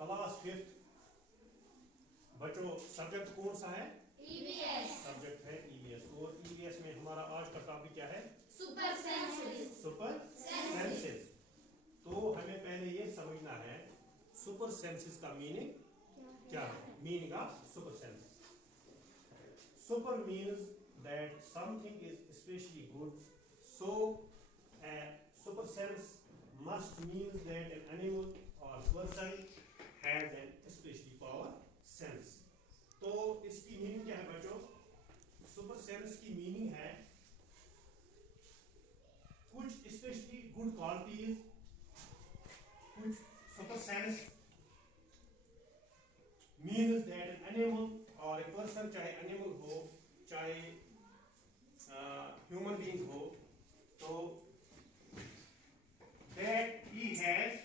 Class 5 बच्चों subject कौन सा है? EVS। सब्जेक्ट है EVS और EVS में हमारा आज का टॉपिक क्या है? Super senses. Super senses. तो हमें पहले ये समझना है सुपर सेंसेस का मीनिंग क्या है। Meaning of super sense. Super means that something is specially good, so super sense must means that an animal or person has an especially power sense। तो इसकी मीनिंग क्या है बच्चों? सुपर सेंस की meaning है कुछ स्पेशली गुड क्वालिटीज, कुछ super sense means that an animal और ए पर्सन, चाहे एनिमल हो चाहे ह्यूमन बीइंग हो, तो that he has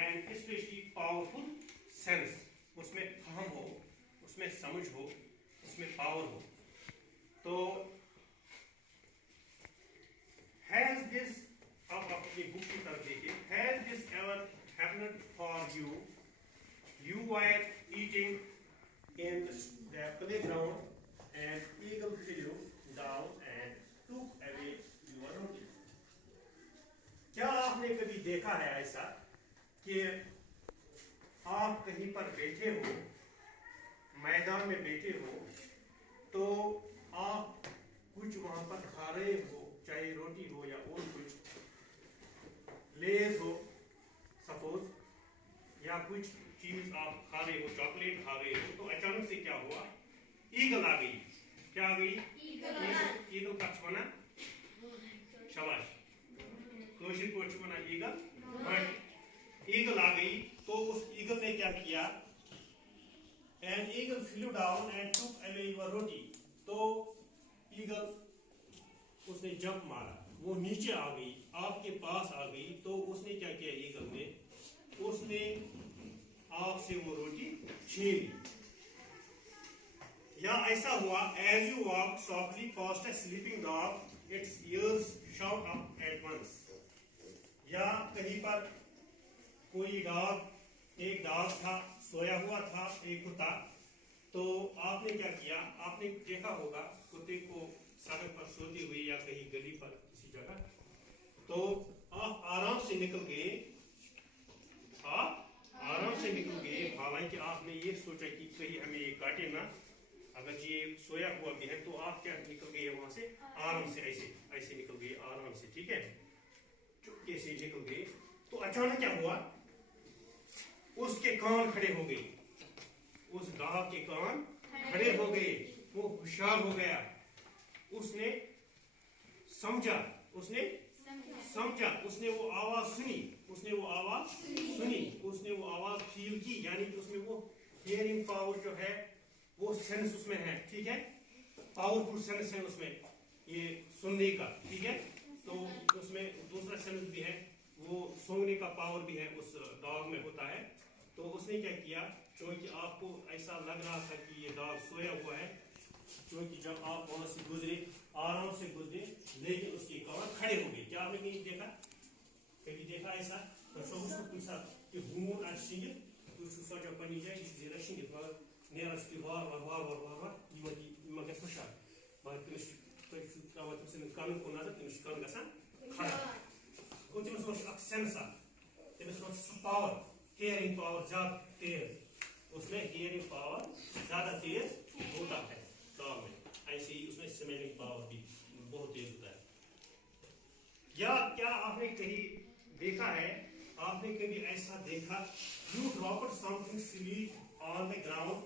an especially powerful sense, उसमें फहम हो, उसमें समझ हो, उसमें पावर हो। तो has this, अब अपनी बुक की तरफ देखिए, has this ever happened for you? You were eating in the playground and eagle flew down and took away your roti। क्या आपने कभी देखा है ऐसा कि आप कहीं पर बैठे हो, मैदान में बैठे हो, तो आप कुछ वहां पर खा रहे हो, चाहे रोटी हो या और कुछ, लेज हो सपोज, या कुछ चीज आप खा रहे हो, चॉकलेट खा रहे हो, तो अचानक से क्या हुआ? ईगल आ गई। क्या आ गई? ईगल का छुना, शाबाश, कोशिश को छुना ईगल, ईगल आ गई। तो उस ईगल ने क्या किया? And eagle flew down and took away your roti. तो ईगल, उसने जंप मारा, वो नीचे आ गई, आपके पास आ गई। तो उसने क्या किया? ईगल ने, उसने आपसे वो रोटी छीन ली। या ऐसा हुआ, as you walk softly past a sleeping dog, its ears shout up at once. या कहीं पर कोई डॉग, एक डॉग था, सोया हुआ था, एक कुत्ता। तो आपने क्या किया? आपने देखा होगा कुत्ते को सड़क पर सोती हुई या कहीं गली पर किसी जगह, तो आप आराम से निकल गए, आप आराम से निकल गए। हालांकि आपने ये सोचा कि कहीं हमें ये काटे ना, अगर ये सोया हुआ भी है, तो आप क्या निकल गए वहां से? आराम से, ऐसे ऐसे निकल गए आराम से, ठीक है, चुपके से निकल गए। तो अचानक क्या हुआ? उसके कान खड़े हो गए, उस डॉग के कान खड़े हो गए, वो होशियार हो गया। उसने समझा, उसने वो आवाज सुनी, उसने वो आवाज फील की, यानी कि उसमें वो हियरिंग पावर जो है, वो सेंस उसमें है, ठीक है, पावरफुल सेंस है उसमें, ये सुनने का, ठीक है। तो उसमें दूसरा सेंस भी है, वो सूंघने का पावर भी है, उस डॉग में होता है। तो उसने क्या किया? क्योंकि आपको ऐसा लग रहा था कि ये डॉग सोया हुआ है, क्योंकि जब आप वहां से गुजरे, आराम से गुजरे, लेकिन उसके कान खड़े हो गए। क्या आपने कहीं देखा? कभी देखा ऐसा? कि हून आज शिंगे, तो सोचा पनी जाए, इस शिंगे नेरा वार वार वार वार वार वार यह गस हुशार, मगर तमिस कान को नजर, तमिस कान गसान खड़ा। और तमिस अख सेंस, तमिस पावर, हियरिंग पावर ज्यादा तेज, उसमें हियरिंग पावर ज्यादा तेज होता है डॉग में। ऐसे ही उसमें स्मेलिंग पावर भी बहुत तेज होता है। या क्या आपने कहीं देखा है, आपने कभी ऐसा देखा, you dropped something sweet on the ground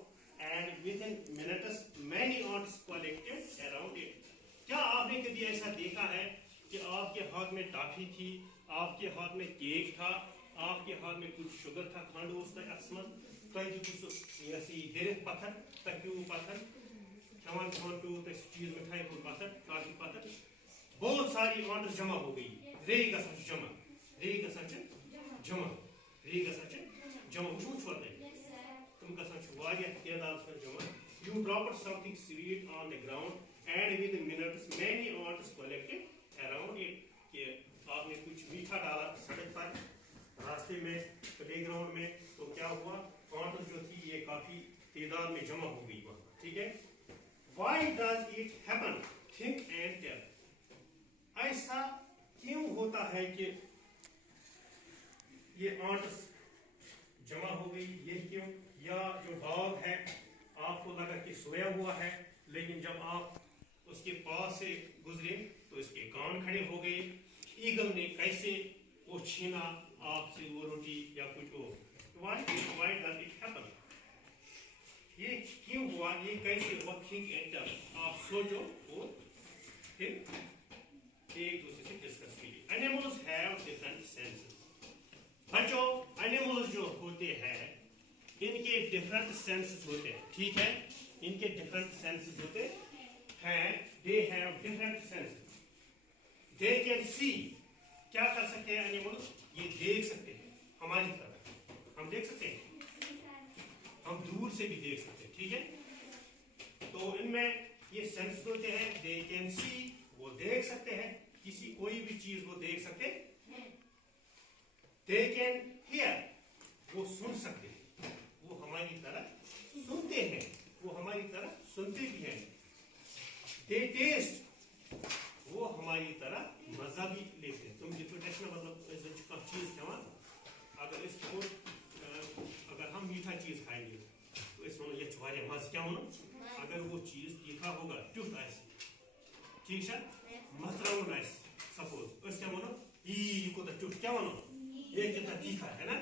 and within minutes many ants collected around it। क्या आपने कभी ऐसा देखा है कि आपके हाथ में टॉफी थी, आपके हाथ में केक था, आपके हाथ में कुछ शुगर था, खंड उसका असमन, तो ये देर पत्थर, तकू पत्थर, चमन चमन टू तो चीज मिठाई को पत्थर, टॉफी पत्थर, बहुत सारी आंट जमा हो गई, रे का सच जमा, रे का सच जमा, रे का सच जमा, वो छोड़ दे। You dropped something sweet on the ground and within minutes many ants collected around it। कि आपने कुछ मीठा डाला सड़क पर, रास्ते में, प्लेग्राउंड में, तो क्या हुआ? तादाद में जमा हो गई वहां, ठीक है। Why does it happen? Think and tell. ऐसा क्यों होता है कि ये आंट्स जमा हो गई, ये क्यों? या जो डॉग है आपको लगा कि सोया हुआ है, लेकिन जब आप उसके पास से गुजरे तो इसके कान खड़े हो गए। ईगल ने कैसे वो छीना आपसे वो रोटी या कुछ और? Why does it happen? ये क्यों हुआ, ये कैसे हुआ? Think and tell. आप सोचो और फिर एक दूसरे से डिस्कस कीजिए। Animals have different senses. बच्चों, एनिमल्स जो होते हैं इनके डिफरेंट सेंसेस होते हैं, ठीक है। इनके डिफरेंट सेंसेस होते हैं। They have different senses. They can see, क्या कर सकते हैं एनिमल्स? ये देख सकते हैं हमारी तरफ, हम देख सकते हैं, हम दूर से भी देख सकते हैं, ठीक है। तो इनमें ये सेंस होते हैं। दे कैन सी, वो देख सकते हैं, किसी कोई भी चीज वो देख सकते हैं। दे कैन हियर, वो सुन सकते हैं, वो हमारी तरह सुनते हैं, वो हमारी तरह सुनते भी हैं। दे टेस्ट, वो हमारी तरह मजा भी लेते हैं। तुम डिप्यूटेशन मतलब चीज क्या, अगर इसको अगर हम मीठा चीज खाएंगे तो इसमें ये छुआरे मज क्या होना, अगर वो चीज तीखा होगा ट्यूट ऐसे, ठीक है, मसराउन ऐसे सपोज उस क्या होना ई को तो ट्यूट क्या होना, ये कितना तीखा है ना।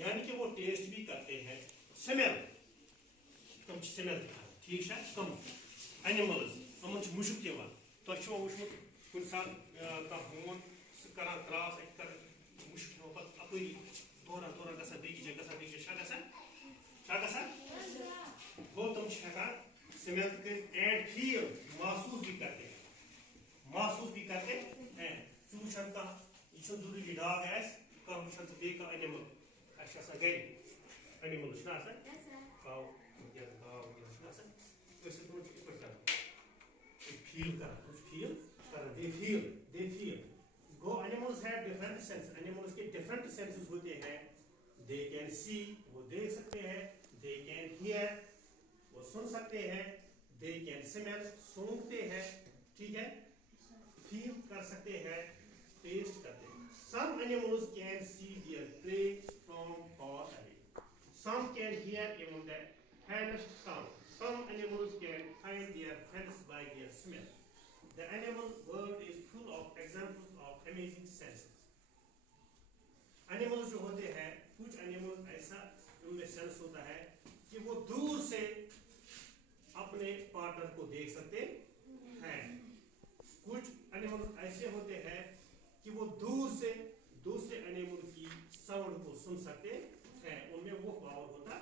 यानी कि वो टेस्ट भी करते हैं। स्मेल, तुम स्मेल दिखा, ठीक है। कम एनिमल्स हम मुशक दिवान, तो अच्छा मुशक कुछ साल का होन करा क्रॉस एक कर मुशक हो पर अपनी थोड़ा थोड़ा कैसा देखी जगह सा देखी शाका वो तुम शाका स्मेल के एंड फील महसूस भी करते हैं, महसूस भी करते हैं। चूचन का ये जरूरी डॉग है का मुशन तो बेका एनिमल अच्छा सा गई एनिमल शना सा काउ या डॉग या शना सा वैसे तो कुछ करता फील कर, कुछ फील कर, they feel go. Animals have different sense, animals के डिफरेंट सेंसेस होते हैं। दे कैन सी, वो देख सकते हैं। दे कैन हियर, वो सुन सकते हैं। दे कैन स्मेल, सूंघते हैं, ठीक है। फील कर सकते हैं, टेस्ट करते हैं। Some animals can see their prey from far away. Some can hear even the faintest sound. Some animals can find their friends by their smell. The animal world is full of examples of amazing senses. Animals जो होते हैं, कुछ animal ऐसा उनमें sense होता है कि वो दूर से अपने पार्टनर को देख सकते हैं। कुछ एनिमल ऐसे होते हैं कि वो दूर से दूसरे एनिमल की साउंड को सुन सकते हैं, उनमें वो पावर होता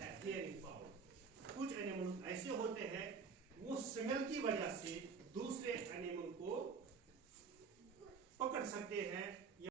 है, हियरिंग पावर। कुछ एनिमल ऐसे होते हैं वो स्मेल की वजह से दूसरे एनिमल को पकड़ सकते हैं